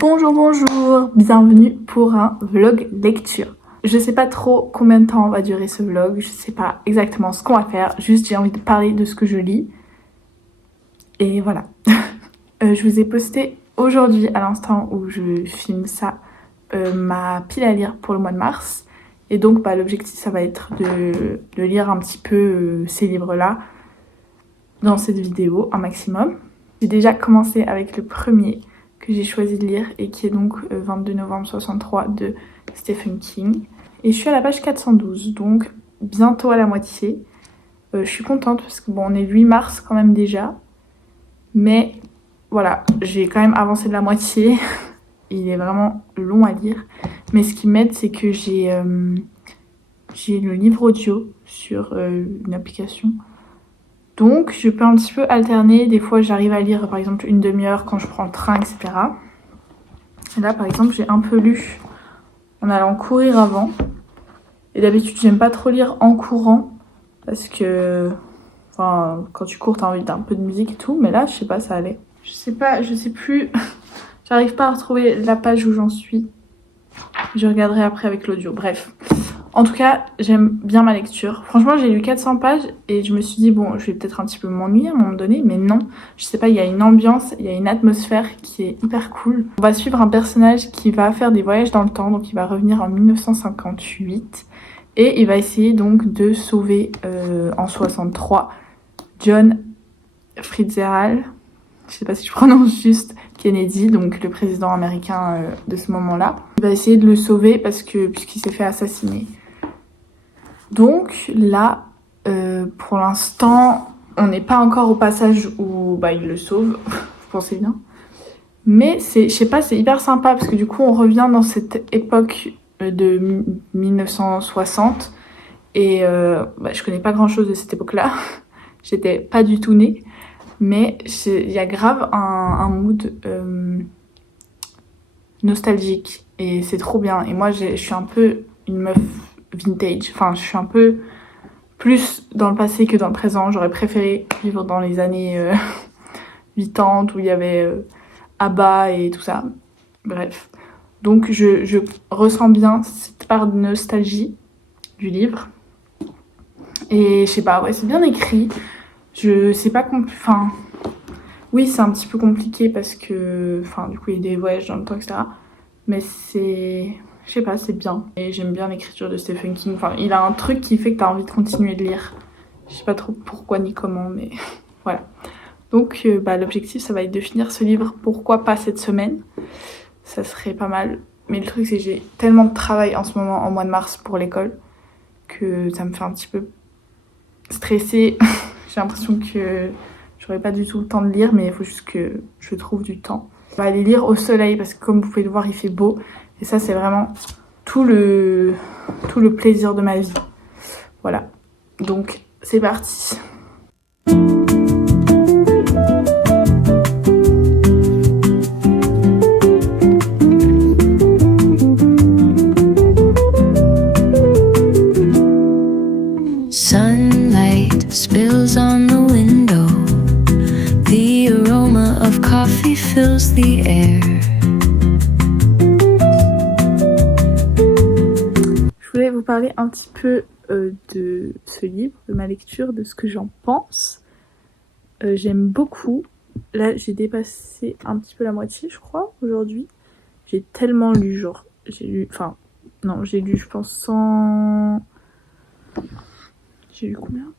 Bonjour, bonjour, bienvenue pour un vlog lecture. Je sais pas trop combien de temps va durer ce vlog, je sais pas exactement ce qu'on va faire, juste j'ai envie de parler de ce que je lis. Et voilà. Je vous ai posté aujourd'hui, à l'instant où je filme ça, ma pile à lire pour le mois de mars. Et donc l'objectif ça va être de lire un petit peu ces livres-là dans cette vidéo, un maximum. J'ai déjà commencé avec le premier que j'ai choisi de lire et qui est donc 22 novembre 63 de Stephen King. Et je suis à la page 412, donc bientôt à la moitié. Je suis contente parce que bon, on est le 8 mars quand même déjà. Mais voilà, j'ai quand même avancé de la moitié. Il est vraiment long à lire. Mais ce qui m'aide, c'est que j'ai le livre audio sur une application. Donc je peux un petit peu alterner, des fois j'arrive à lire par exemple une demi-heure quand je prends le train, etc. Et là par exemple j'ai un peu lu en allant courir avant. Et d'habitude j'aime pas trop lire en courant parce que quand tu cours t'as envie d'un peu de musique et tout, mais là je sais pas, ça allait. Je sais plus, j'arrive pas à retrouver la page où j'en suis. Je regarderai après avec l'audio, bref. En tout cas, j'aime bien ma lecture. Franchement, j'ai lu 400 pages et je me suis dit, bon, je vais peut-être un petit peu m'ennuyer à un moment donné, mais non. Je sais pas, il y a une ambiance, il y a une atmosphère qui est hyper cool. On va suivre un personnage qui va faire des voyages dans le temps, donc il va revenir en 1958 et il va essayer donc de sauver en 63 John Fitzgerald, je sais pas si je prononce juste, Kennedy, donc le président américain de ce moment-là. Il va essayer de le sauver puisqu'il s'est fait assassiner. Donc là, pour l'instant, on n'est pas encore au passage où il le sauve, vous pensez bien. Mais je sais pas, c'est hyper sympa parce que du coup on revient dans cette époque de 1960 et je connais pas grand chose de cette époque-là. J'étais pas du tout née, mais il y a grave un mood nostalgique et c'est trop bien. Et moi je suis un peu une meuf vintage, enfin je suis un peu plus dans le passé que dans le présent. J'aurais préféré vivre dans les années 80 où il y avait ABBA et tout ça. Bref. Donc je ressens bien cette part de nostalgie du livre. Et je sais pas, ouais, c'est bien écrit. Je sais pas oui, c'est un petit peu compliqué parce que du coup, il y a des voyages dans le temps, etc. Mais je sais pas, c'est bien. Et j'aime bien l'écriture de Stephen King. Il a un truc qui fait que t'as envie de continuer de lire. Je sais pas trop pourquoi ni comment, mais voilà. Donc l'objectif, ça va être de finir ce livre. Pourquoi pas cette semaine? Ça serait pas mal. Mais le truc, c'est que j'ai tellement de travail en ce moment, en mois de mars, pour l'école, que ça me fait un petit peu stresser. J'ai l'impression que j'aurais pas du tout le temps de lire, mais il faut juste que je trouve du temps. On va aller lire au soleil parce que comme vous pouvez le voir, il fait beau. Et ça, c'est vraiment tout le plaisir de ma vie. Voilà. Donc, c'est parti. Sunlight spills on the window. The aroma of coffee fills the air. Je voulais vous parler un petit peu de ce livre, de ma lecture, de ce que j'en pense. J'aime beaucoup. Là, j'ai dépassé un petit peu la moitié, je crois, aujourd'hui. J'ai tellement lu, j'ai lu, je pense, 100... J'ai lu combien?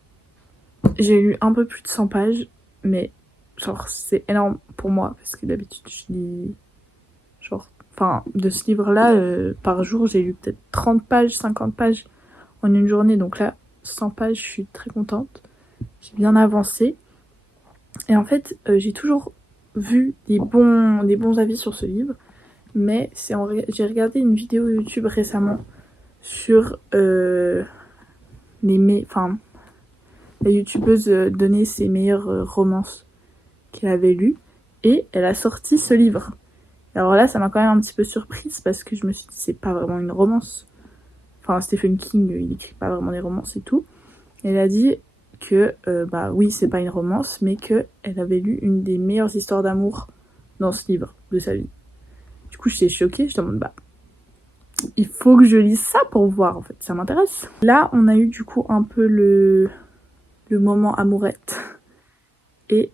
J'ai lu un peu plus de 100 pages, mais c'est énorme pour moi, parce que d'habitude, je lis... de ce livre-là, par jour, j'ai lu peut-être 30 pages, 50 pages en une journée. Donc là, 100 pages, je suis très contente. J'ai bien avancé. Et en fait, j'ai toujours vu des bons avis sur ce livre. Mais j'ai regardé une vidéo YouTube récemment sur la youtubeuse donnait ses meilleures romances qu'elle avait lues. Et elle a sorti ce livre. Alors là, ça m'a quand même un petit peu surprise parce que je me suis dit, c'est pas vraiment une romance. Stephen King, il écrit pas vraiment des romances et tout. Elle a dit que, oui, c'est pas une romance, mais qu'elle avait lu une des meilleures histoires d'amour dans ce livre de sa vie. Du coup, j'étais choquée, je me demande, bah, il faut que je lise ça pour voir, en fait, ça m'intéresse. Là, on a eu du coup un peu le moment amourette. Et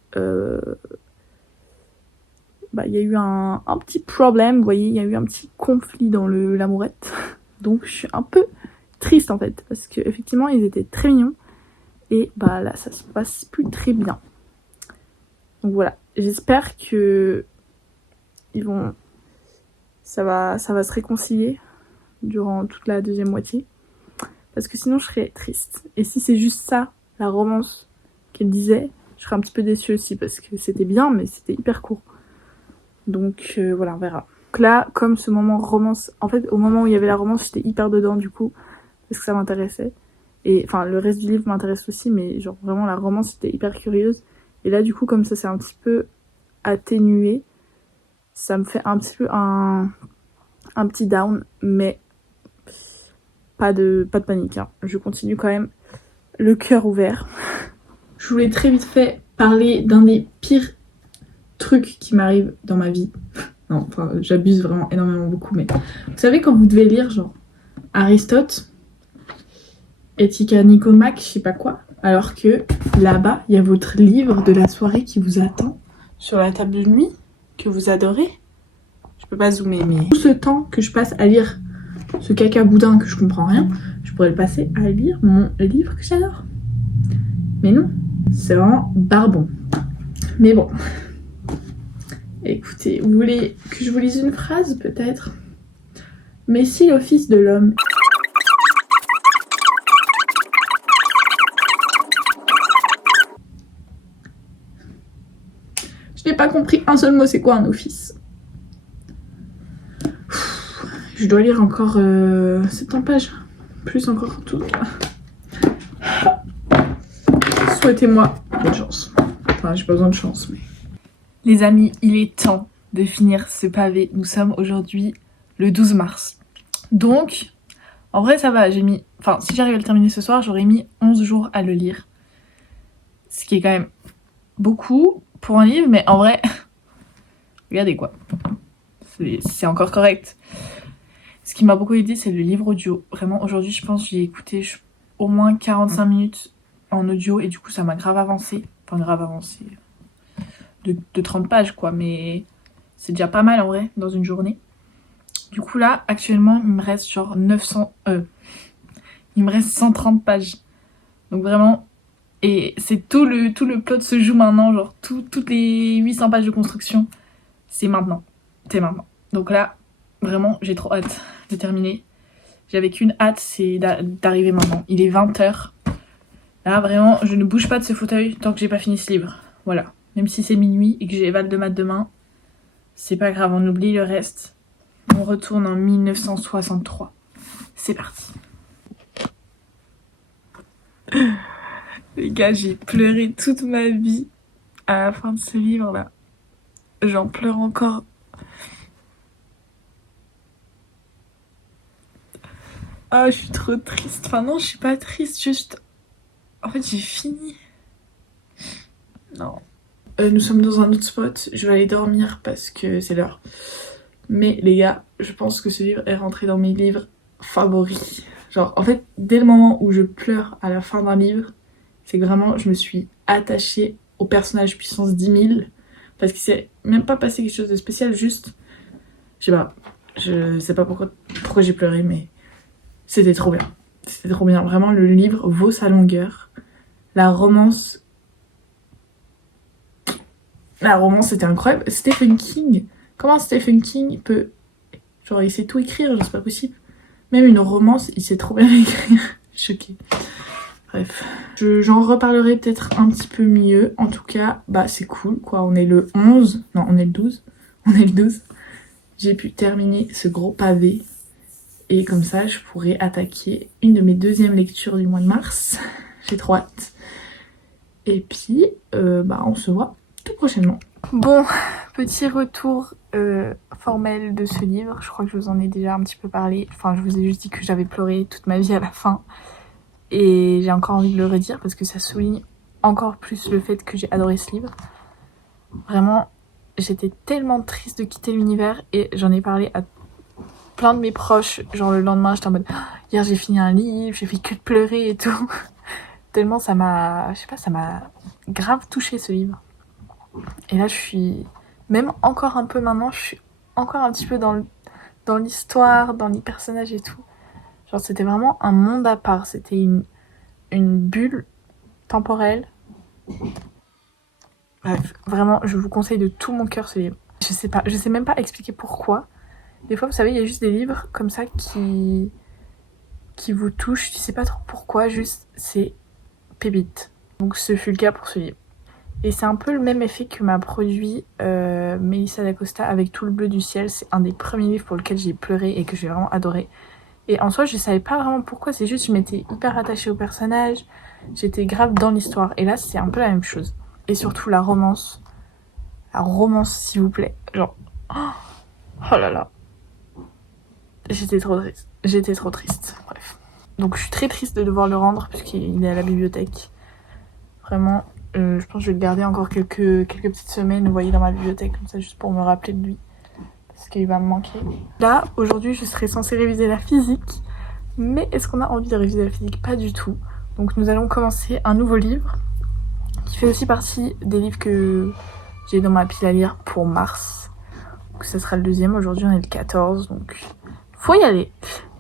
bah, il y a eu un petit problème, vous voyez, il y a eu un petit conflit dans l'amourette. Donc je suis un peu triste en fait, parce que effectivement ils étaient très mignons. Et bah là ça se passe plus très bien. Donc voilà, j'espère que ça va se réconcilier durant toute la deuxième moitié. Parce que sinon je serais triste. Et si c'est juste ça, la romance qu'elle disait, je serais un petit peu déçue aussi parce que c'était bien mais c'était hyper court. Donc voilà, on verra. Donc là, comme ce moment romance, en fait au moment où il y avait la romance, j'étais hyper dedans du coup, parce que ça m'intéressait. Et enfin le reste du livre m'intéresse aussi, mais genre vraiment la romance, j'étais hyper curieuse. Et là du coup comme ça c'est un petit peu atténué, ça me fait un petit peu un petit down, mais pas de panique, hein. Je continue quand même le cœur ouvert. Je voulais très vite fait parler d'un des pires trucs qui m'arrivent dans ma vie. Non, enfin j'abuse vraiment énormément beaucoup, mais vous savez quand vous devez lire genre Aristote, Éthique à Nicomaque, je sais pas quoi, alors que là-bas il y a votre livre de la soirée qui vous attend sur la table de nuit, que vous adorez. Je peux pas zoomer, mais tout ce temps que je passe à lire ce caca boudin que je comprends rien, je pourrais le passer à lire mon livre que j'adore. Mais non, c'est vraiment barbon. Mais bon, écoutez, vous voulez que je vous lise une phrase peut-être? Mais si l'office de l'homme... Je n'ai pas compris un seul mot, c'est quoi un office? Je dois lire encore 70 pages. Plus encore tout. Souhaitez-moi bonne chance. Enfin, j'ai pas besoin de chance, mais... Les amis, il est temps de finir ce pavé. Nous sommes aujourd'hui le 12 mars. Donc, en vrai, ça va. J'ai mis... Enfin, si j'arrive à le terminer ce soir, j'aurais mis 11 jours à le lire. Ce qui est quand même beaucoup pour un livre, mais en vrai... Regardez quoi. C'est encore correct. Ce qui m'a beaucoup aidé, c'est le livre audio. Vraiment, aujourd'hui, je pense que j'ai écouté au moins 45 minutes en audio et du coup, ça m'a grave avancé. Enfin, grave avancé. De 30 pages, quoi. Mais c'est déjà pas mal, en vrai, dans une journée. Du coup, là, actuellement, il me reste genre 900... il me reste 130 pages. Donc vraiment... Et c'est tout le plot se joue maintenant. Genre, toutes les 800 pages de construction, c'est maintenant. C'est maintenant. Donc là, vraiment, j'ai trop hâte de terminer. J'avais qu'une hâte, c'est d'arriver maintenant. Il est 20h. Là, vraiment, je ne bouge pas de ce fauteuil tant que j'ai pas fini ce livre. Voilà. Même si c'est minuit et que j'ai Val de maths demain, c'est pas grave, on oublie le reste. On retourne en 1963. C'est parti. Les gars, j'ai pleuré toute ma vie à la fin de ce livre-là. J'en pleure encore. Ah, je suis trop triste. Enfin non, je suis pas triste, juste... En fait, j'ai fini. Non. Nous sommes dans un autre spot. Je vais aller dormir parce que c'est l'heure. Mais les gars, je pense que ce livre est rentré dans mes livres favoris. Genre, en fait, dès le moment où je pleure à la fin d'un livre, c'est que vraiment, je me suis attachée au personnage puissance 10 000. Parce qu'il s'est même pas passé quelque chose de spécial, juste... Je sais pas pourquoi j'ai pleuré, mais... C'était trop bien. C'était trop bien. Vraiment, le livre vaut sa longueur. La romance, c'était incroyable. Stephen King. Comment Stephen King peut... Genre, il sait tout écrire, c'est pas possible. Même une romance, il sait trop bien écrire. Choquée. Bref. J'en reparlerai peut-être un petit peu mieux. En tout cas, bah c'est cool, quoi. On est le 11. Non, on est le 12. On est le 12. J'ai pu terminer ce gros pavé. Et comme ça, je pourrais attaquer une de mes deuxièmes lectures du mois de mars. J'ai trop hâte. Et puis, on se voit tout prochainement. Bon, petit retour formel de ce livre. Je crois que je vous en ai déjà un petit peu parlé. Enfin, je vous ai juste dit que j'avais pleuré toute ma vie à la fin. Et j'ai encore envie de le redire parce que ça souligne encore plus le fait que j'ai adoré ce livre. Vraiment, j'étais tellement triste de quitter l'univers et j'en ai parlé à plein de mes proches. Genre le lendemain, j'étais en mode hier j'ai fini un livre, j'ai fait que de pleurer et tout. Tellement ça m'a, je sais pas, ça m'a grave touché ce livre. Et là je suis, même encore un peu maintenant, je suis encore un petit peu dans l'histoire, dans les personnages et tout. Genre c'était vraiment un monde à part, c'était une bulle temporelle. Bref, vraiment, je vous conseille de tout mon cœur ce livre. Je sais même pas expliquer pourquoi. Des fois, vous savez, il y a juste des livres comme ça qui vous touchent, tu sais pas trop pourquoi, juste c'est pépite. Donc ce fut le cas pour ce livre. Et c'est un peu le même effet que m'a produit Melissa d'Acosta avec Tout le bleu du ciel. C'est un des premiers livres pour lequel j'ai pleuré et que j'ai vraiment adoré. Et en soi, je savais pas vraiment pourquoi, c'est juste que je m'étais hyper attachée au personnage, j'étais grave dans l'histoire. Et là, c'est un peu la même chose. Et surtout la romance. La romance, s'il vous plaît. Genre, oh là là. J'étais trop triste. Bref. Donc je suis très triste de devoir le rendre puisqu'il est à la bibliothèque. Vraiment, je pense que je vais le garder encore quelques petites semaines, vous voyez, dans ma bibliothèque, comme ça, juste pour me rappeler de lui. Parce qu'il va me manquer. Là, aujourd'hui, je serais censée réviser la physique. Mais est-ce qu'on a envie de réviser la physique? Pas du tout. Donc nous allons commencer un nouveau livre qui fait aussi partie des livres que j'ai dans ma pile à lire pour mars. Donc ça sera le deuxième. Aujourd'hui, on est le 14, donc faut y aller.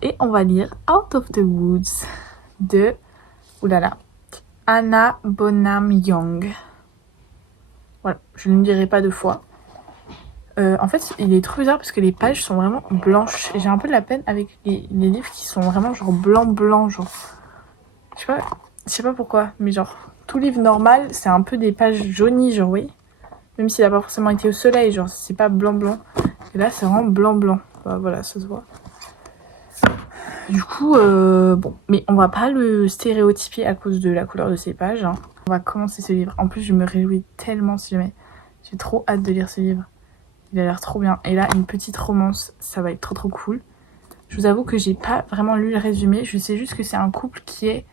Et on va lire Out of the Woods de oulala, Hannah Bonham Young. Voilà, je ne le dirai pas deux fois. En fait, il est trop bizarre parce que les pages sont vraiment blanches. Et j'ai un peu de la peine avec les livres qui sont vraiment genre blanc, genre. Je sais pas pourquoi, mais genre, tout livre normal, c'est un peu des pages jaunies, genre, oui. Même s'il a pas forcément été au soleil, genre, c'est pas blanc. Et là, c'est vraiment blanc. Bah, voilà, ça se voit. Du coup, bon. Mais on va pas le stéréotyper à cause de la couleur de ses pages, hein. On va commencer ce livre. En plus, je me réjouis tellement si jamais. J'ai trop hâte de lire ce livre. Il a l'air trop bien. Et là, une petite romance, ça va être trop cool. Je vous avoue que j'ai pas vraiment lu le résumé. Je sais juste que c'est un couple qui est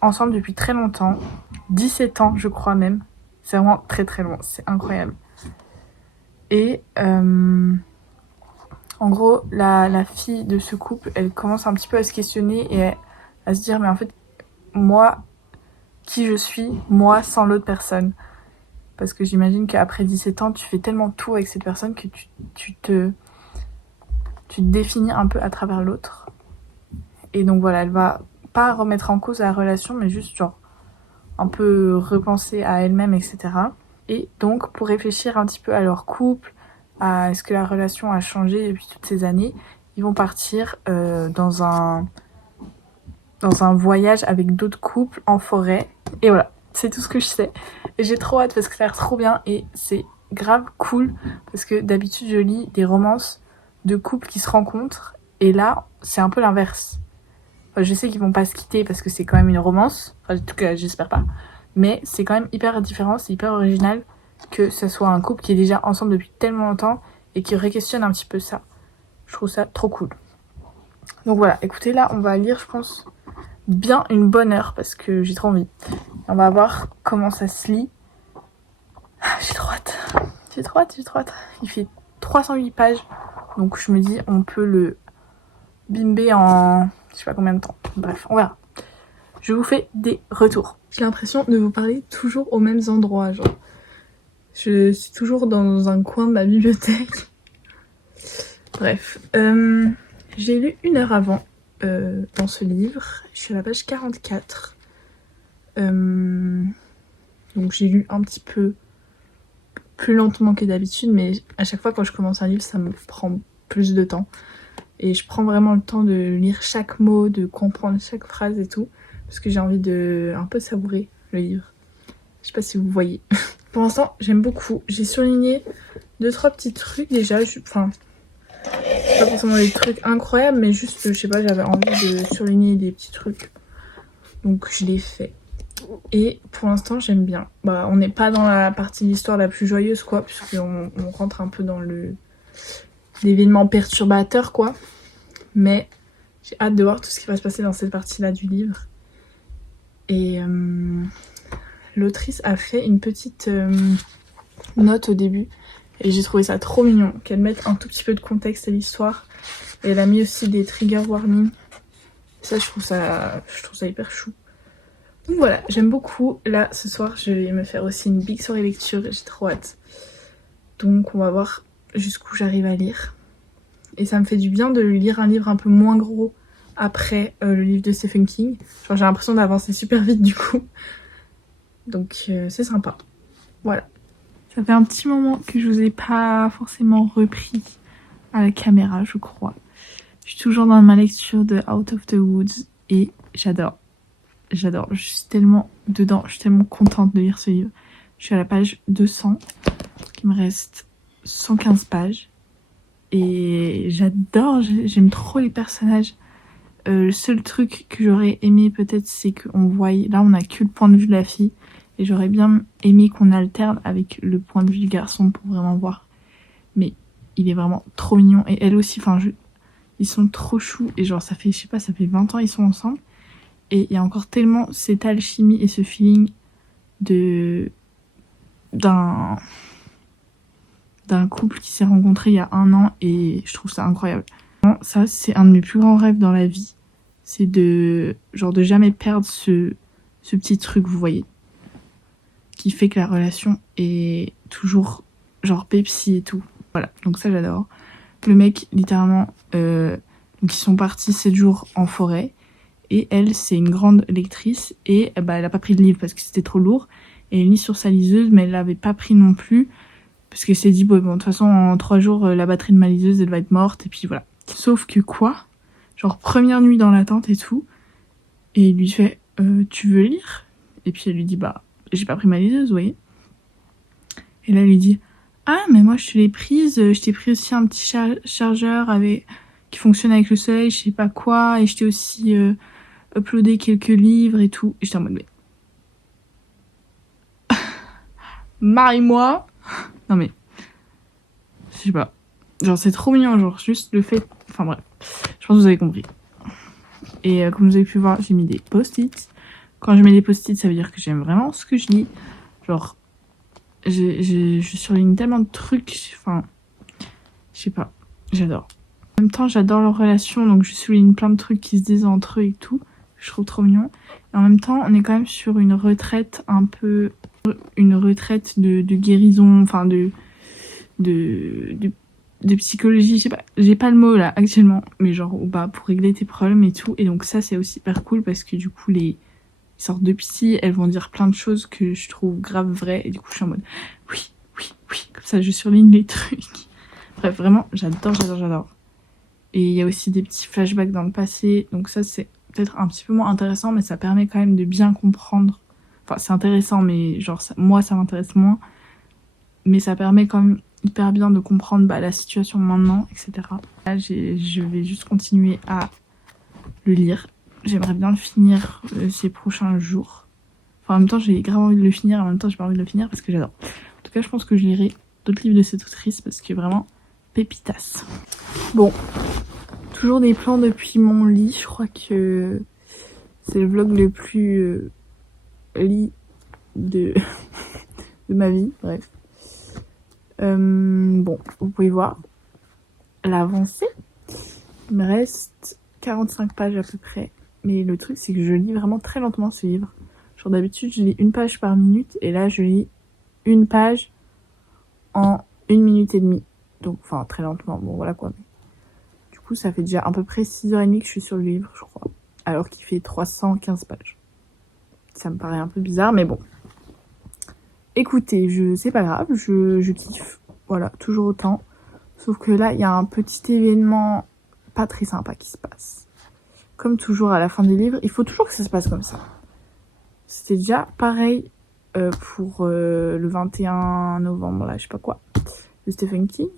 ensemble depuis très longtemps. 17 ans, je crois même. C'est vraiment très long. C'est incroyable. Et en gros, la fille de ce couple, elle commence un petit peu à se questionner et à se dire, mais en fait, moi, qui je suis, moi, sans l'autre personne. Parce que j'imagine qu'après 17 ans, tu fais tellement tout avec cette personne que tu te définis un peu à travers l'autre. Et donc voilà, elle va pas remettre en cause la relation, mais juste genre un peu repenser à elle-même, etc. Et donc pour réfléchir un petit peu à leur couple, à est-ce que la relation a changé depuis toutes ces années, ils vont partir dans un voyage avec d'autres couples en forêt. Et voilà, c'est tout ce que je sais. Et j'ai trop hâte parce que ça a l'air trop bien et c'est grave cool parce que d'habitude je lis des romances de couples qui se rencontrent et là c'est un peu l'inverse. Enfin, je sais qu'ils vont pas se quitter parce que c'est quand même une romance, enfin, en tout cas j'espère pas, mais c'est quand même hyper différent, c'est hyper original que ce soit un couple qui est déjà ensemble depuis tellement longtemps et qui re-questionne un petit peu ça. Je trouve ça trop cool. Donc voilà, écoutez, là on va lire, je pense, bien une bonne heure parce que j'ai trop envie. On va voir comment ça se lit. J'ai trop hâte. Il fait 308 pages, donc je me dis on peut le bimber en je sais pas combien de temps. Bref, on verra. Je vous fais des retours. J'ai l'impression de vous parler toujours aux mêmes endroits, genre. Je suis toujours dans un coin de ma bibliothèque. Bref, j'ai lu 1 heure avant dans ce livre. Je suis à la page 44. Donc j'ai lu un petit peu plus lentement que d'habitude, mais à chaque fois quand je commence un livre, ça me prend plus de temps. Et je prends vraiment le temps de lire chaque mot, de comprendre chaque phrase et tout, parce que j'ai envie de un peu savourer le livre. Je sais pas si vous voyez. Pour l'instant, j'aime beaucoup. J'ai surligné 2-3 petits trucs déjà. Enfin, pas forcément des trucs incroyables, mais juste, je sais pas, j'avais envie de surligner des petits trucs. Donc je l'ai fait. Et pour l'instant, j'aime bien. Bah, on n'est pas dans la partie de l'histoire la plus joyeuse, quoi, puisqu'on rentre un peu dans l'événement perturbateur, quoi. Mais j'ai hâte de voir tout ce qui va se passer dans cette partie-là du livre. Et l'autrice a fait une petite note au début Et j'ai trouvé ça trop mignon qu'elle mette un tout petit peu de contexte à l'histoire. Et elle a mis aussi des trigger warnings. Ça, je trouve ça hyper chou. Donc voilà, j'aime beaucoup. Là, ce soir, je vais me faire aussi une big soirée lecture. J'ai trop hâte. Donc on va voir jusqu'où j'arrive à lire. Et ça me fait du bien de lire un livre un peu moins gros après le livre de Stephen King. Genre j'ai l'impression d'avancer super vite du coup. Donc c'est sympa. Voilà. Ça fait un petit moment que je vous ai pas forcément repris à la caméra, je crois. Je suis toujours dans ma lecture de Out of the Woods et j'adore. J'adore. Je suis tellement dedans. Je suis tellement contente de lire ce livre. Je suis à la page 200. Il me reste 115 pages. Et j'adore. J'aime trop les personnages. Le seul truc que j'aurais aimé peut-être, c'est qu'on voit... Là, on a que le point de vue de la fille. Et j'aurais bien aimé qu'on alterne avec le point de vue du garçon pour vraiment voir. Mais il est vraiment trop mignon. Et elle aussi, enfin, ils sont trop choux. Et genre, ça fait, je sais pas, ça fait 20 ans ils sont ensemble. Et il y a encore tellement cette alchimie et ce feeling d'un couple qui s'est rencontré il y a 1 an. Et je trouve ça incroyable. Ça, c'est un de mes plus grands rêves dans la vie. C'est de jamais perdre ce petit truc, vous voyez. Qui fait que la relation est toujours genre Pepsi et tout. Voilà, donc ça j'adore. Le mec, littéralement, donc ils sont partis 7 jours en forêt. Et elle, c'est une grande lectrice. Et elle a pas pris de livre parce que c'était trop lourd. Et elle lit sur sa liseuse, mais elle l'avait pas pris non plus. Parce qu'elle s'est dit, bon, de toute façon, en 3 jours, la batterie de ma liseuse, elle va être morte. Et puis voilà. Sauf que quoi ? Genre, première nuit dans la tente et tout. Et il lui fait, tu veux lire ? Et puis elle lui dit, j'ai pas pris ma liseuse, vous voyez. Et là, elle lui dit, ah, mais moi, je te l'ai prise. Je t'ai pris aussi un petit chargeur qui fonctionne avec le soleil, je sais pas quoi. Et je t'ai aussi uploadé quelques livres et tout. Et j'étais en mode, mais... Marie-moi. Non, mais... Je sais pas. Genre, c'est trop mignon, genre, juste le fait... Enfin, bref. Je pense que vous avez compris. Et comme vous avez pu voir, j'ai mis des post-it. Quand je mets des post-it, ça veut dire que j'aime vraiment ce que je lis. Genre, je surligne tellement de trucs. Enfin, je sais pas. J'adore. En même temps, j'adore leur relation. Donc, je souligne plein de trucs qui se disent entre eux et tout. Je trouve trop mignon. Et en même temps, on est quand même sur une retraite un peu... Une retraite de guérison. Enfin, de psychologie, je sais pas, j'ai pas le mot là actuellement, mais genre pour régler tes problèmes et tout. Et donc ça c'est aussi hyper cool parce que du coup les sortes de psy, elles vont dire plein de choses que je trouve grave vraies et du coup je suis en mode oui, comme ça je surligne les trucs. Bref, vraiment j'adore. Et il y a aussi des petits flashbacks dans le passé, donc ça c'est peut-être un petit peu moins intéressant, mais ça permet quand même de bien comprendre. Enfin c'est intéressant, mais genre moi ça m'intéresse moins, mais ça permet quand même hyper bien de comprendre la situation maintenant, etc. Là, je vais juste continuer à le lire. J'aimerais bien le finir ces prochains jours. Enfin, en même temps, j'ai grave envie de le finir, en même temps, j'ai pas envie de le finir parce que j'adore. En tout cas, je pense que je lirai d'autres livres de cette autrice parce que vraiment, pépitas. Bon, toujours des plans depuis mon lit. Je crois que c'est le vlog le plus lit de ma vie, bref. Bon, vous pouvez voir l'avancée. Il me reste 45 pages à peu près. Mais le truc, c'est que je lis vraiment très lentement ce livre. Genre d'habitude, je lis 1 page par minute. Et là, je lis 1 page en 1 minute et demie. Donc, enfin, très lentement. Bon, voilà quoi. Mais... Du coup, ça fait déjà à peu près 6h30 que je suis sur le livre, je crois. Alors qu'il fait 315 pages. Ça me paraît un peu bizarre, mais bon. Écoutez, c'est pas grave, je kiffe, voilà, toujours autant. Sauf que là, il y a un petit événement pas très sympa qui se passe. Comme toujours à la fin des livres, il faut toujours que ça se passe comme ça. C'était déjà pareil pour le 21 novembre, là, je sais pas quoi, de Stephen King.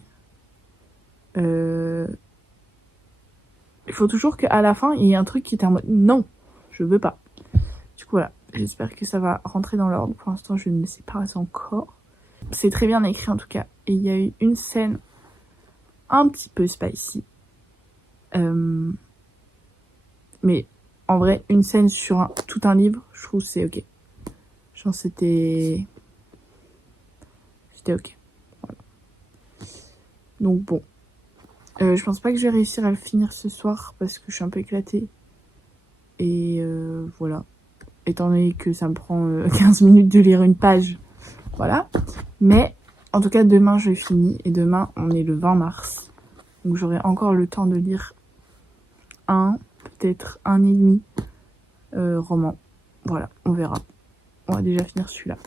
Il faut toujours qu'à la fin, il y ait un truc qui est en mode non, je veux pas. Du coup, voilà. J'espère que ça va rentrer dans l'ordre. Pour l'instant, je ne sais pas encore. C'est très bien écrit en tout cas. Et il y a eu une scène un petit peu spicy. Mais en vrai, une scène sur tout un livre, je trouve que c'est ok. Genre c'était ok. Voilà. Donc bon, je pense pas que je vais réussir à le finir ce soir parce que je suis un peu éclatée. Et voilà. Étant donné que ça me prend 15 minutes de lire une page. Voilà. Mais en tout cas, demain, je finis. Et demain, on est le 20 mars. Donc j'aurai encore le temps de lire peut-être un et demi roman. Voilà, on verra. On va déjà finir celui-là.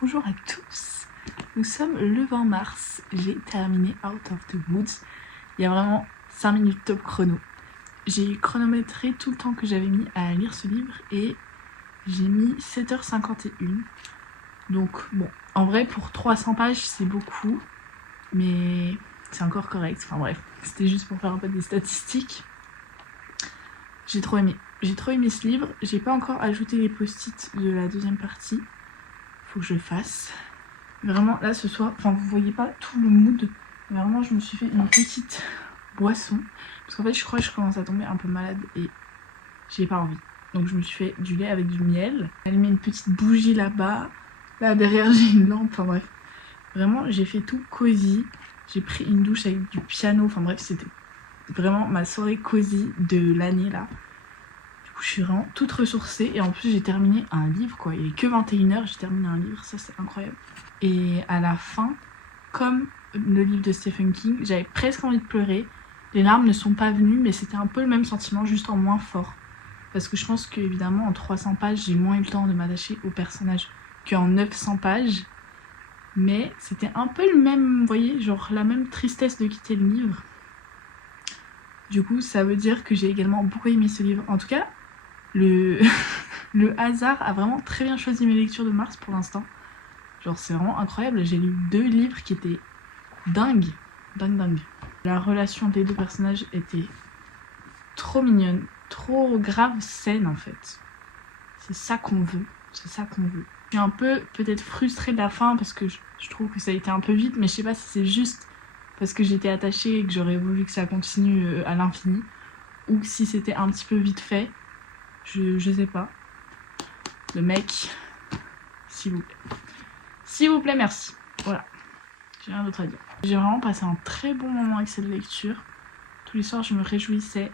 Bonjour à tous. Nous sommes le 20 mars. J'ai terminé Out of the Woods. Il y a vraiment 5 minutes top chrono. J'ai chronométré tout le temps que j'avais mis à lire ce livre et j'ai mis 7h51. Donc bon, en vrai pour 300 pages c'est beaucoup, mais c'est encore correct. Enfin bref, c'était juste pour faire un peu des statistiques. J'ai trop aimé ce livre. J'ai pas encore ajouté les post-it de la deuxième partie. Faut que je le fasse. Vraiment là ce soir, enfin vous voyez pas tout le mood. Vraiment je me suis fait une petite boisson. Parce qu'en fait je crois que je commence à tomber un peu malade et j'ai pas envie. Donc je me suis fait du lait avec du miel. J'ai allumé une petite bougie là-bas. Là derrière j'ai une lampe, enfin bref. Vraiment j'ai fait tout cosy. J'ai pris une douche avec du piano, enfin bref c'était vraiment ma soirée cosy de l'année là. Du coup je suis vraiment toute ressourcée et en plus j'ai terminé un livre quoi. Il est que 21h, j'ai terminé un livre, ça c'est incroyable. Et à la fin, comme le livre de Stephen King, j'avais presque envie de pleurer. Les larmes ne sont pas venues mais c'était un peu le même sentiment, juste en moins fort. Parce que je pense qu'évidemment en 300 pages j'ai moins eu le temps de m'attacher au personnage qu'en 900 pages. Mais c'était un peu le même, vous voyez, genre la même tristesse de quitter le livre. Du coup, ça veut dire que j'ai également beaucoup aimé ce livre. En tout cas, le hasard a vraiment très bien choisi mes lectures de mars pour l'instant. Genre c'est vraiment incroyable, j'ai lu 2 livres qui étaient dingues. La relation des 2 personnages était trop mignonne, trop grave saine en fait. C'est ça qu'on veut. Je suis un peu peut-être frustrée de la fin parce que je trouve que ça a été un peu vite, mais je sais pas si c'est juste parce que j'étais attachée et que j'aurais voulu que ça continue à l'infini ou si c'était un petit peu vite fait. Je sais pas. Le mec, s'il vous plaît, merci. Voilà, j'ai rien d'autre à dire. J'ai vraiment passé un très bon moment avec cette lecture. Tous les soirs je me réjouissais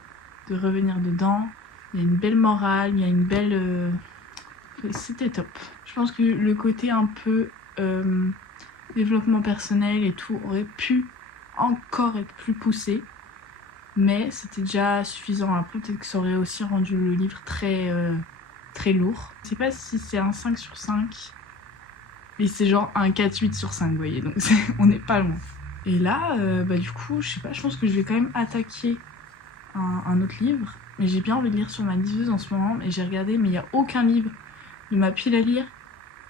de revenir dedans. Il y a une belle morale, il y a une belle... C'était top. Je pense que le côté un peu développement personnel et tout aurait pu encore être plus poussé. Mais c'était déjà suffisant. Après peut-être que ça aurait aussi rendu le livre très, très lourd. Je sais pas si c'est un 5 sur 5. Mais c'est genre un 4-8 sur 5, vous voyez. Donc on n'est pas loin. Et là, du coup, je sais pas, je pense que je vais quand même attaquer un autre livre. Mais j'ai bien envie de lire sur ma liseuse en ce moment. Et j'ai regardé, mais il n'y a aucun livre de ma pile à lire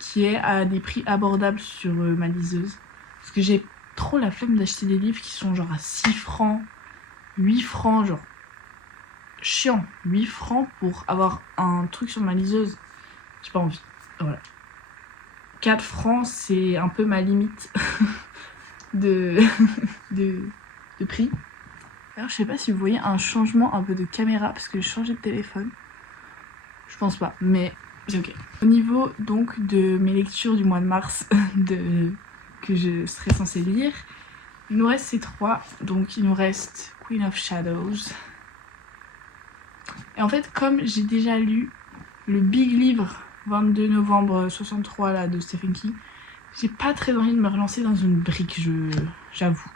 qui est à des prix abordables sur ma liseuse. Parce que j'ai trop la flemme d'acheter des livres qui sont genre à 6 francs, 8 francs, genre chiant. 8 francs pour avoir un truc sur ma liseuse. J'ai pas envie. Voilà. 4 francs, c'est un peu ma limite de prix. Alors je sais pas si vous voyez un changement un peu de caméra parce que j'ai changé de téléphone. Je pense pas, mais c'est ok. Au niveau donc de mes lectures du mois de mars que je serais censée lire, il nous reste ces 3. Donc il nous reste Queen of Shadows. Et en fait comme j'ai déjà lu le big livre 22 novembre 63 là de Stephen King, j'ai pas très envie de me relancer dans une brique, j'avoue.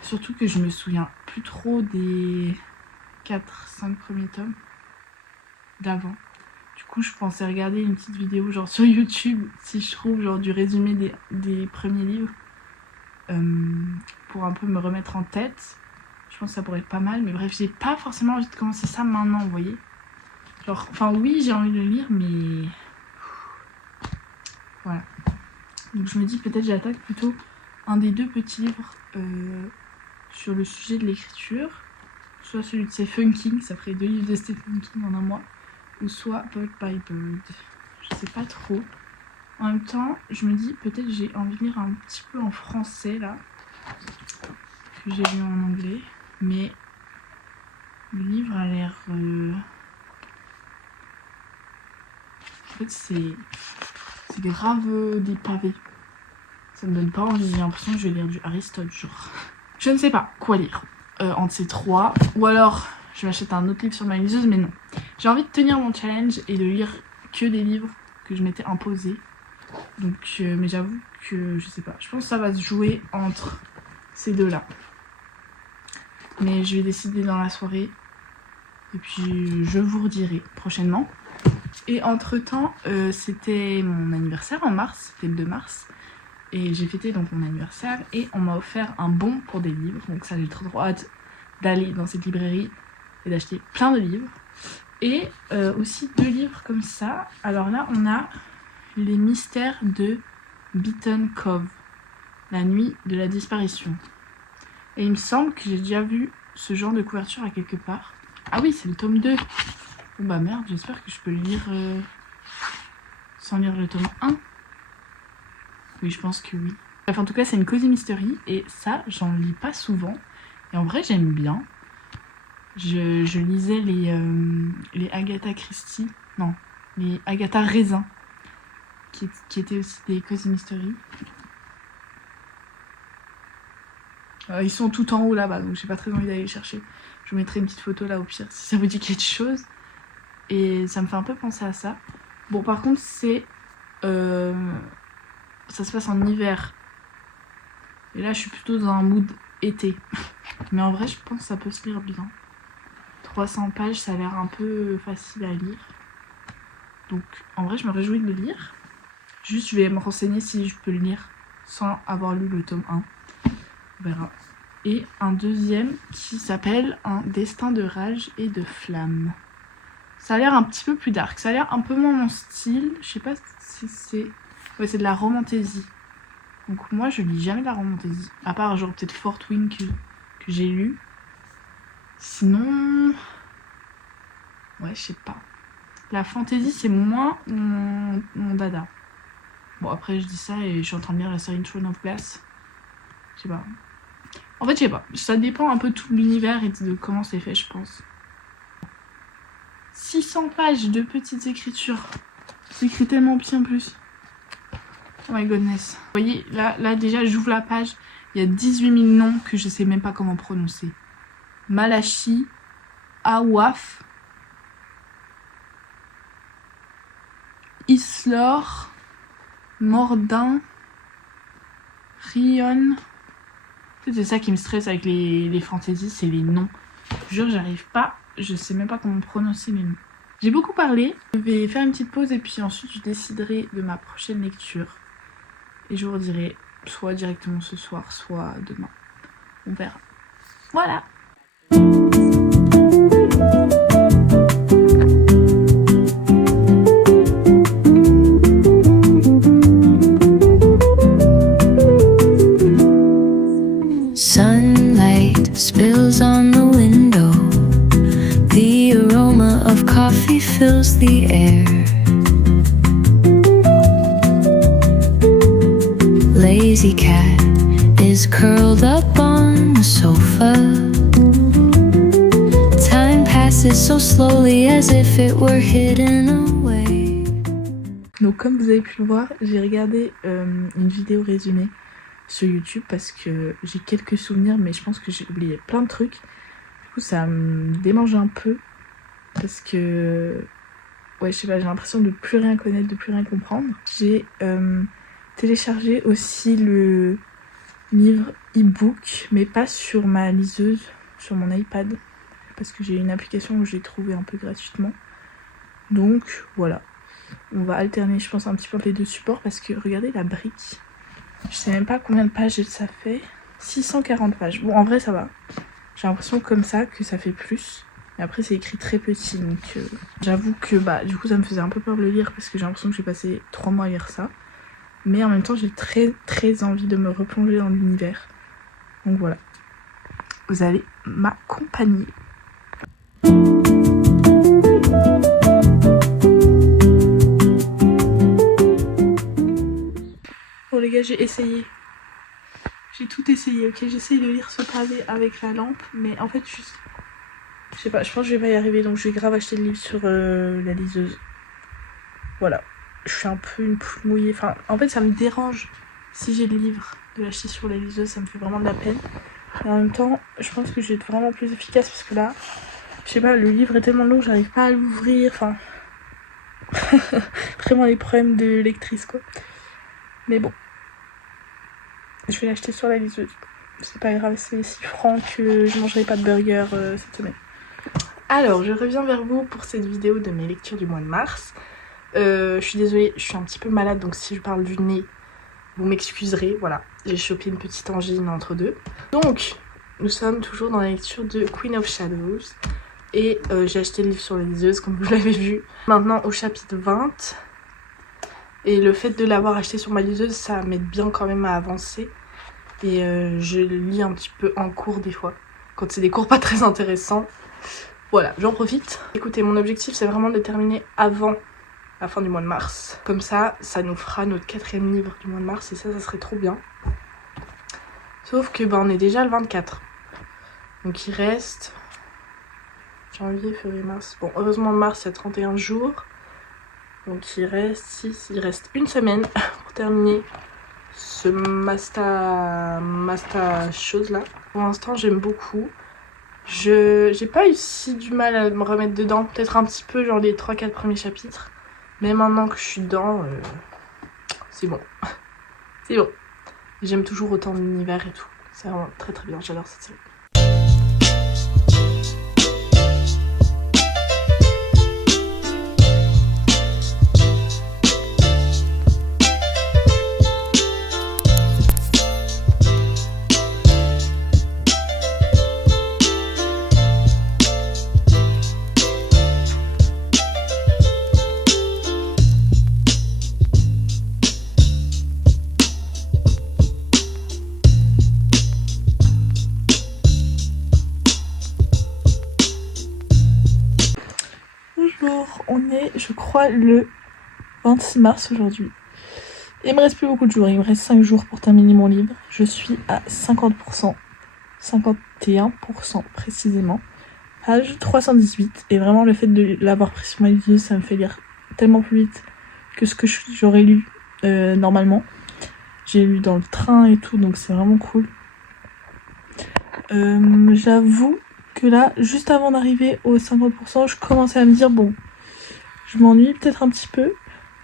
Surtout que je me souviens plus trop des 4-5 premiers tomes d'avant. Du coup je pensais regarder une petite vidéo genre sur YouTube si je trouve genre du résumé des premiers livres pour un peu me remettre en tête. Je pense que ça pourrait être pas mal, mais bref j'ai pas forcément envie de commencer ça maintenant, vous voyez. Genre, enfin oui j'ai envie de le lire mais voilà. Donc je me dis peut-être j'attaque plutôt un des 2 petits livres sur le sujet de l'écriture, soit celui de Stephen King, ça ferait 2 livres de Stephen King en un mois, ou soit Bird by Bird. Je sais pas trop. En même temps, je me dis peut-être j'ai envie de lire un petit peu en français là, que j'ai lu en anglais, mais le livre a l'air... En fait c'est grave des pavés. Ça me donne pas envie, j'ai l'impression que je vais lire du Aristote, genre. Je ne sais pas quoi lire entre ces trois. Ou alors, je m'achète un autre livre sur ma liseuse, mais non. J'ai envie de tenir mon challenge et de lire que des livres que je m'étais imposés. Donc, mais j'avoue que je sais pas. Je pense que ça va se jouer entre ces deux-là. Mais je vais décider dans la soirée. Et puis, je vous redirai prochainement. Et entre-temps, c'était mon anniversaire en mars. C'était le 2 mars. Et j'ai fêté donc mon anniversaire. Et on m'a offert un bon pour des livres. Donc ça, j'ai trop hâte d'aller dans cette librairie et d'acheter plein de livres. Et aussi 2 livres comme ça. Alors là, on a Les mystères de Beaton Cove. La nuit de la disparition. Et il me semble que j'ai déjà vu ce genre de couverture à quelque part. Ah oui, c'est le tome 2. Bon bah merde, j'espère que je peux le lire sans lire le tome 1. Oui, je pense que oui. Bref, en tout cas, c'est une cozy mystery. Et ça, j'en lis pas souvent. Et en vrai, j'aime bien. Je lisais les Agatha Christie. Non, les Agatha Raisin. Qui étaient aussi des cozy mystery. Ils sont tout en haut là-bas, donc j'ai pas très envie d'aller les chercher. Je vous mettrai une petite photo là au pire si ça vous dit quelque chose. Et ça me fait un peu penser à ça. Bon, par contre, c'est... ça se passe en hiver. Et là, je suis plutôt dans un mood été. Mais en vrai, je pense que ça peut se lire bien. 300 pages, ça a l'air un peu facile à lire. Donc, en vrai, je me réjouis de le lire. Juste, je vais me renseigner si je peux le lire sans avoir lu le tome 1. On verra. Et un deuxième qui s'appelle Un destin de rage et de flamme. Ça a l'air un petit peu plus dark. Ça a l'air un peu moins mon style. Je sais pas si c'est... Ouais, c'est de la romantaisie. Donc moi, je lis jamais de la romantaisie. À part genre peut-être Fort Wing que j'ai lu. Sinon... Ouais, je sais pas. La fantasy, c'est moins mon dada. Bon, après, je dis ça et je suis en train de lire la série Throne of Glass. Je sais pas. En fait, je sais pas. Ça dépend un peu de tout l'univers et de comment c'est fait, je pense. 600 pages de petites écritures. C'est écrit tellement bien plus. Oh my goodness. Vous voyez, là déjà, j'ouvre la page. Il y a 18 000 noms que je sais même pas comment prononcer. Malachi, Awaf, Islor, Mordin, Rion. C'est ça qui me stresse avec les fantaisies, c'est les noms. Je jure, j'arrive pas, je sais même pas comment prononcer les noms. J'ai beaucoup parlé, je vais faire une petite pause et puis ensuite je déciderai de ma prochaine lecture. Et je vous redirai soit directement ce soir, soit demain. On verra. Voilà. Sunlight spills on the window. The aroma of coffee fills the air. Lazy cat is curled up on the sofa. Time passes so slowly as if it were hidden away. Donc comme vous avez pu le voir, j'ai regardé une vidéo résumée sur YouTube parce que j'ai quelques souvenirs mais je pense que j'ai oublié plein de trucs. Du coup ça me démange un peu parce que ouais je sais pas, j'ai l'impression de plus rien connaître, de plus rien comprendre. J'ai téléchargé aussi le livre e-book mais pas sur ma liseuse, sur mon iPad parce que j'ai une application où j'ai trouvé un peu gratuitement. Donc voilà, on va alterner je pense un petit peu les deux supports parce que regardez la brique. Je sais même pas combien de pages ça fait. 640 pages. Bon, en vrai, ça va. J'ai l'impression comme ça que ça fait plus. Mais après, c'est écrit très petit. Donc, j'avoue que bah, du coup, ça me faisait un peu peur de le lire parce que j'ai l'impression que j'ai passé 3 mois à lire ça. Mais en même temps, j'ai très très envie de me replonger dans l'univers. Donc voilà. Vous allez m'accompagner. Bon les gars, j'ai essayé. J'ai tout essayé, ok. J'essaye de lire ce pavé avec la lampe, mais en fait, je sais pas, je pense que je vais pas y arriver, donc je vais grave acheter le livre sur la liseuse. Voilà. Je suis un peu une poule mouillée. Enfin, en fait, ça me dérange si j'ai le livre, de l'acheter sur la liseuse, ça me fait vraiment de la peine. Et en même temps, je pense que je vais être vraiment plus efficace parce que là, je sais pas, le livre est tellement lourd, j'arrive pas à l'ouvrir, enfin... Vraiment les problèmes de lectrice quoi. Mais bon, je vais l'acheter sur la liseuse. C'est pas grave, c'est 6 francs que je mangerai pas de burger cette semaine. Alors, je reviens vers vous pour cette vidéo de mes lectures du mois de mars. Je suis désolée, je suis un petit peu malade, donc si je parle du nez, vous m'excuserez. Voilà, j'ai chopé une petite angine entre deux. Donc, nous sommes toujours dans la lecture de Queen of Shadows. Et j'ai acheté le livre sur la liseuse, comme vous l'avez vu. Maintenant, au chapitre 20. Et le fait de l'avoir acheté sur ma liseuse, ça m'aide bien quand même à avancer. Et je lis un petit peu en cours des fois, quand c'est des cours pas très intéressants. Voilà, j'en profite. Écoutez, mon objectif, c'est vraiment de terminer avant la fin du mois de mars. Comme ça, ça nous fera notre 4e livre du mois de mars. Et ça serait trop bien. Sauf que on est déjà le 24. Donc il reste... janvier, février, mars. Bon, heureusement, mars, il y a 31 jours. Donc, il reste une semaine pour terminer ce Masta chose là. Pour l'instant, j'aime beaucoup. J'ai pas eu si du mal à me remettre dedans. Peut-être un petit peu, genre les 3-4 premiers chapitres. Mais maintenant que je suis dedans, c'est bon. C'est bon. J'aime toujours autant l'univers et tout. C'est vraiment très très bien. J'adore cette série. Bonjour, on est, je crois, le 26 mars aujourd'hui. Il me reste plus beaucoup de jours, il me reste 5 jours pour terminer mon livre. Je suis à 50%, 51% précisément, page 318. Et vraiment, le fait de l'avoir pris sur ma liseuse, ça me fait lire tellement plus vite que ce que j'aurais lu normalement. J'ai lu dans le train et tout, donc c'est vraiment cool. J'avoue que là, juste avant d'arriver aux 50%, je commençais à me dire, bon, je m'ennuie peut-être un petit peu.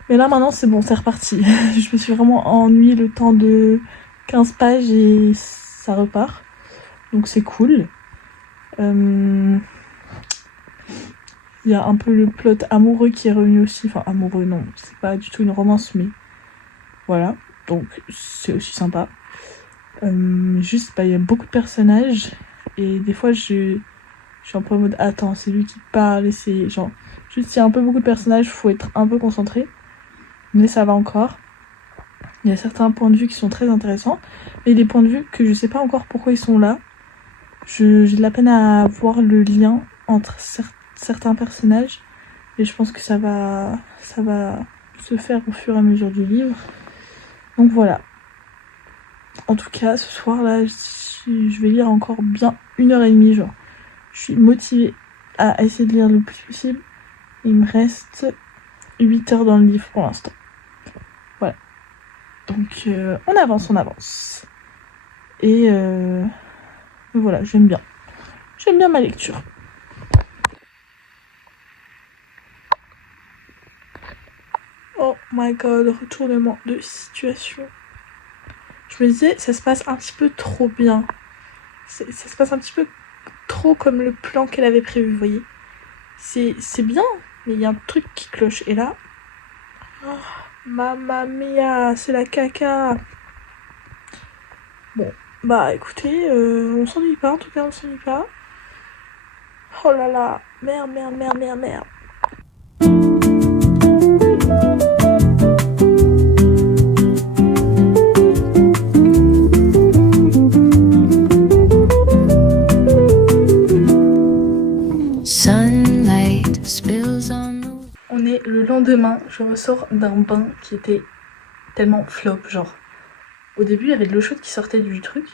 Mais là, maintenant, c'est bon, c'est reparti. Je me suis vraiment ennuyée le temps de 15 pages et ça repart. Donc c'est cool. Il y a un peu le plot amoureux qui est revenu aussi. Enfin, amoureux, non, c'est pas du tout une romance, mais voilà. Donc c'est aussi sympa. Juste, il y a beaucoup de personnages. Et des fois, je suis un peu en mode, attends, c'est lui qui parle. Et c'est genre, juste, il y a un peu beaucoup de personnages, faut être un peu concentré. Mais ça va encore. Il y a certains points de vue qui sont très intéressants. Et des points de vue que je sais pas encore pourquoi ils sont là. J'ai de la peine à voir le lien entre certains personnages. Et je pense que ça va se faire au fur et à mesure du livre. Donc voilà. En tout cas, ce soir là, je vais lire encore bien 1h30 genre. Je suis motivée à essayer de lire le plus possible. Il me reste 8 heures dans le livre pour l'instant. Voilà. Donc on avance. Et voilà, j'aime bien. J'aime bien ma lecture. Oh my god, retournement de situation. Je me disais, ça se passe un petit peu trop bien. Ça se passe un petit peu trop comme le plan qu'elle avait prévu, vous voyez. C'est bien, mais il y a un truc qui cloche. Et là, oh, mamma mia, c'est la caca. Bon, bah écoutez, on s'ennuie pas, en tout cas on s'ennuie pas. Oh là là, merde. On est le lendemain, je ressors d'un bain qui était tellement flop, genre au début il y avait de l'eau chaude qui sortait du truc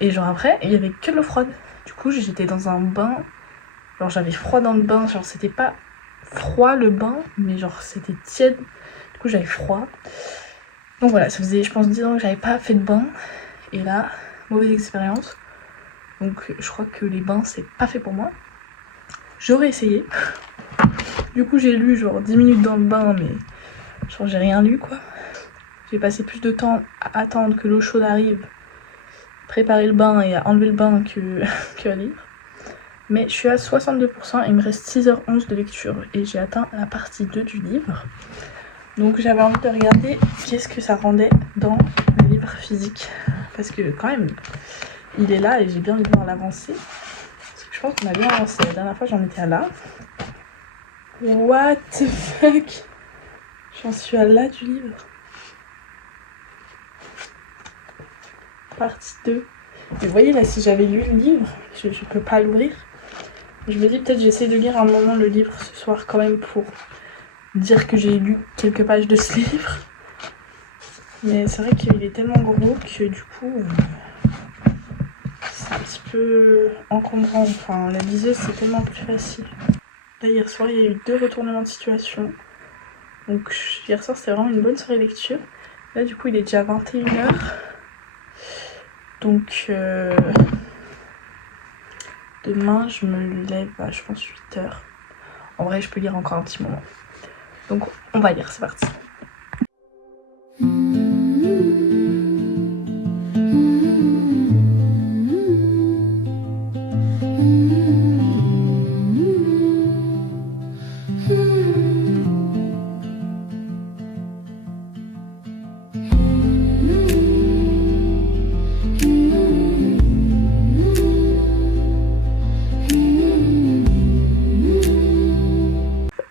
et genre après il y avait que de l'eau froide. Du coup j'étais dans un bain, genre j'avais froid dans le bain, genre c'était pas froid le bain mais genre c'était tiède, du coup j'avais froid Donc voilà, ça faisait je pense 10 ans que j'avais pas fait de bain. Et là, mauvaise expérience. Donc je crois que les bains c'est pas fait pour moi. J'aurais essayé. Du coup j'ai lu genre 10 minutes dans le bain mais genre j'ai rien lu quoi. J'ai passé plus de temps à attendre que l'eau chaude arrive, préparer le bain et à enlever le bain que à lire. Mais je suis à 62% et il me reste 6h11 de lecture et j'ai atteint la partie 2 du livre. Donc j'avais envie de regarder qu'est-ce que ça rendait dans le livre physique. Parce que quand même, il est là et j'ai bien envie de voir l'avancée. Parce que je pense qu'on a bien avancé. La dernière fois j'en étais à là. What the fuck? J'en suis à là du livre. Partie 2. Et vous voyez là, si j'avais lu le livre, je peux pas l'ouvrir. Je me dis peut-être j'essaie de lire un moment le livre ce soir quand même pour dire que j'ai lu quelques pages de ce livre. Mais c'est vrai qu'il est tellement gros que du coup c'est un petit peu encombrant. Enfin la liseuse c'est tellement plus facile. Là hier soir il y a eu 2 retournements de situation. Donc hier soir c'était vraiment une bonne soirée lecture. Là du coup il est déjà 21h. Donc demain je me lève à je pense 8h. En vrai je peux lire encore un petit moment. Donc on va lire, c'est parti.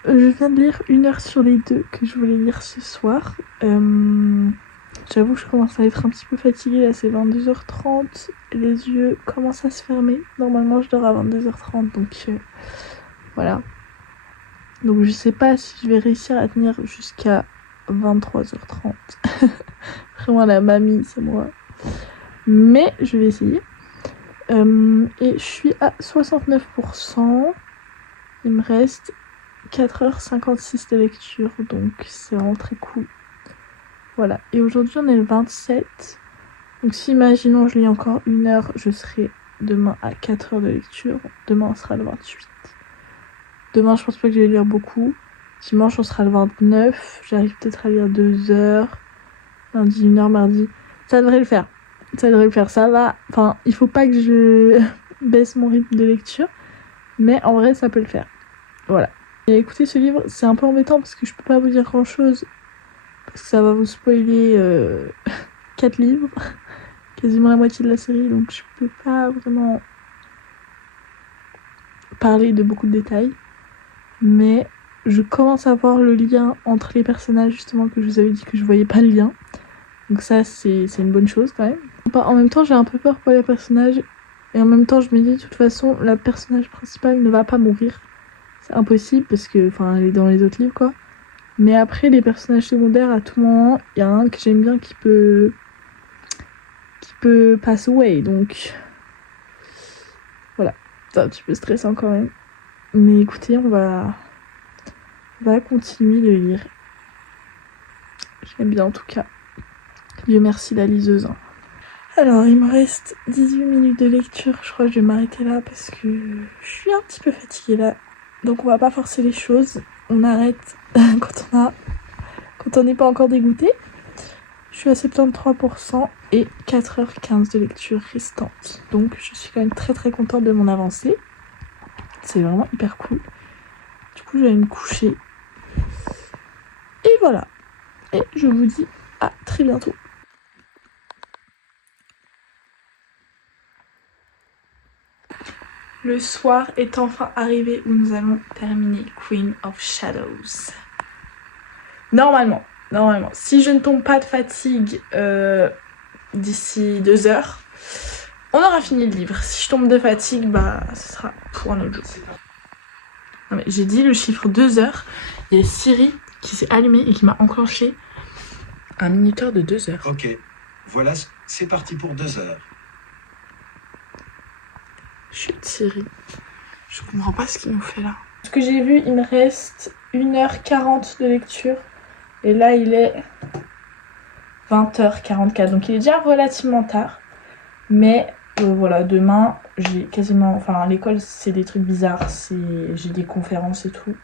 Je viens de lire 1 heure sur les 2 que je voulais lire ce soir. J'avoue que je commence à être un petit peu fatiguée, là c'est 22h30, les yeux commencent à se fermer. Normalement je dors à 22h30 donc voilà. Donc je sais pas si je vais réussir à tenir jusqu'à 23h30. Vraiment la mamie c'est moi. Mais je vais essayer. Et je suis à 69%. Il me reste 4h56 de lecture, donc c'est vraiment très cool. Voilà, et aujourd'hui on est le 27. Donc si imaginons je lis encore 1 heure, je serai demain à 4 heures de lecture. Demain on sera le 28. Demain je pense pas que je vais lire beaucoup. Dimanche on sera le 29. J'arrive peut-être à lire 2 heures. Lundi 1 heure, mardi. Ça devrait le faire. Ça devrait le faire, ça va. Enfin, il faut pas que je baisse mon rythme de lecture. Mais en vrai ça peut le faire. Voilà. Et écoutez, ce livre, c'est un peu embêtant parce que je peux pas vous dire grand chose. Parce que ça va vous spoiler 4 livres. Quasiment la moitié de la série. Donc je peux pas vraiment parler de beaucoup de détails. Mais je commence à voir le lien entre les personnages, justement, que je vous avais dit que je voyais pas le lien. Donc ça, c'est une bonne chose quand même. En même temps, j'ai un peu peur pour les personnages. Et en même temps, je me dis, de toute façon, la personnage principale ne va pas mourir. C'est impossible parce que, enfin, elle est dans les autres livres, quoi. Mais après, les personnages secondaires, à tout moment, il y a un que j'aime bien qui peut pass away. Donc, voilà. C'est un petit peu stressant quand même. Mais écoutez, on va continuer de lire. J'aime bien en tout cas. Dieu merci la liseuse. Alors, il me reste 18 minutes de lecture. Je crois que je vais m'arrêter là parce que je suis un petit peu fatiguée là. Donc on va pas forcer les choses. On arrête quand on n'est pas encore dégoûté. Je suis à 73% et 4h15 de lecture restante. Donc je suis quand même très très contente de mon avancée. C'est vraiment hyper cool. Du coup, je vais me coucher. Et voilà. Et je vous dis à très bientôt. Le soir est enfin arrivé où nous allons terminer Queen of Shadows. Normalement. Si je ne tombe pas de fatigue d'ici 2 heures, on aura fini le livre. Si je tombe de fatigue, bah ce sera pour un autre jour. Non mais j'ai dit le chiffre 2 heures. Il y a Siri qui s'est allumé et qui m'a enclenché un minuteur de 2 heures. Ok, voilà, c'est parti pour 2 heures. Chut Siri. Je comprends pas ce qu'il nous fait là. Ce que j'ai vu, il me reste 1h40 de lecture. Et là, il est 20h44. Donc il est déjà relativement tard. Mais voilà, demain, j'ai quasiment... Enfin, à l'école, c'est des trucs bizarres. J'ai des conférences et tout.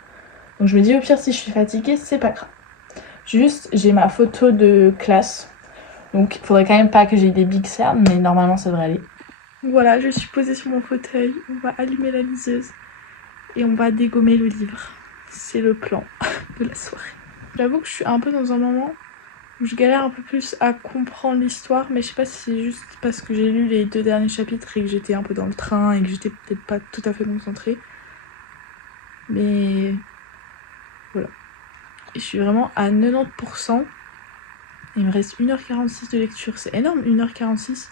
Donc je me dis, au pire, si je suis fatiguée, c'est pas grave. Juste, j'ai ma photo de classe. Donc il faudrait quand même pas que j'ai des big cernes, mais normalement, ça devrait aller. Voilà, je suis posée sur mon fauteuil. On va allumer la liseuse. Et on va dégommer le livre. C'est le plan de la soirée. J'avoue que je suis un peu dans un moment où je galère un peu plus à comprendre l'histoire, mais je sais pas si c'est juste parce que j'ai lu les 2 derniers chapitres et que j'étais un peu dans le train et que j'étais peut-être pas tout à fait concentrée. Mais voilà. Et je suis vraiment à 90%. Il me reste 1h46 de lecture. C'est énorme, 1h46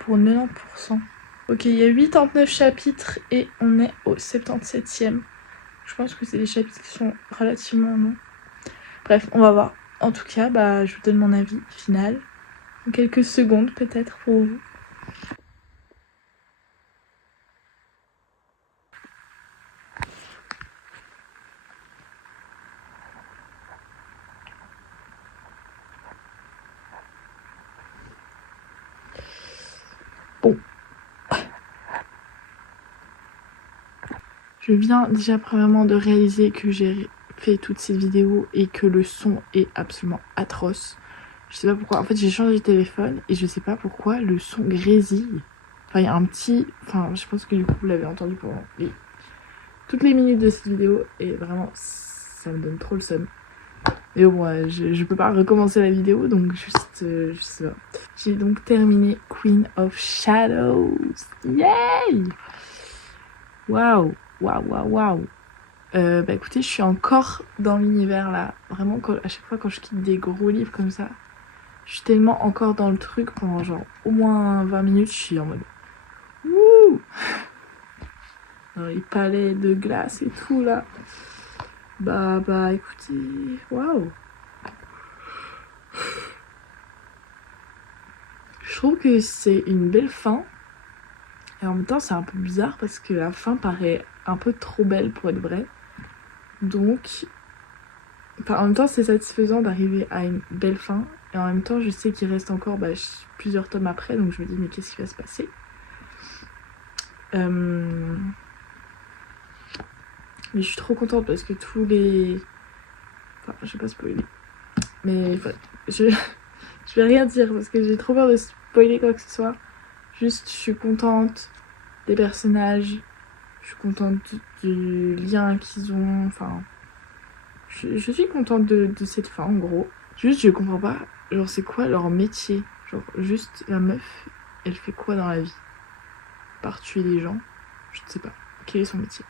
pour 90%. Ok, il y a 89 chapitres et on est au 77e. Je pense que c'est des chapitres qui sont relativement longs. Bref, on va voir. En tout cas, je vous donne mon avis final. En quelques secondes peut-être pour vous. Bon. Je viens déjà premièrement de réaliser que j'ai fait toutes ces vidéos et que le son est absolument atroce. Je sais pas pourquoi. En fait, j'ai changé de téléphone et je sais pas pourquoi le son grésille. Enfin, il y a un petit... Enfin, je pense que du coup, vous l'avez entendu pendant toutes les minutes de cette vidéo et vraiment, ça me donne trop le seum. Mais bon, je peux pas recommencer la vidéo, donc juste, je sais pas. J'ai donc terminé Queen of Shadows. Yay! Waouh! Waouh, waouh, waouh! Écoutez, je suis encore dans l'univers là. Vraiment, à chaque fois quand je quitte des gros livres comme ça, je suis tellement encore dans le truc pendant genre au moins 20 minutes, je suis en mode wouh! Dans les palais de glace et tout là. Écoutez, waouh! Je trouve que c'est une belle fin. Et en même temps, c'est un peu bizarre parce que la fin paraît un peu trop belle pour être vraie. Donc, en même temps, c'est satisfaisant d'arriver à une belle fin. Et en même temps, je sais qu'il reste encore plusieurs tomes après. Donc, je me dis, mais qu'est-ce qui va se passer? Mais je suis trop contente parce que tous les... Enfin, je vais pas spoiler. Mais je vais rien dire parce que j'ai trop peur de spoiler quoi que ce soit. Juste, je suis contente des personnages. Je suis contente du lien qu'ils ont. Enfin, je suis contente de cette fin en gros. Juste, je comprends pas. Genre, c'est quoi leur métier? Genre, juste la meuf, elle fait quoi dans la vie? Par tuer les gens? Je ne sais pas. Quel est son métier?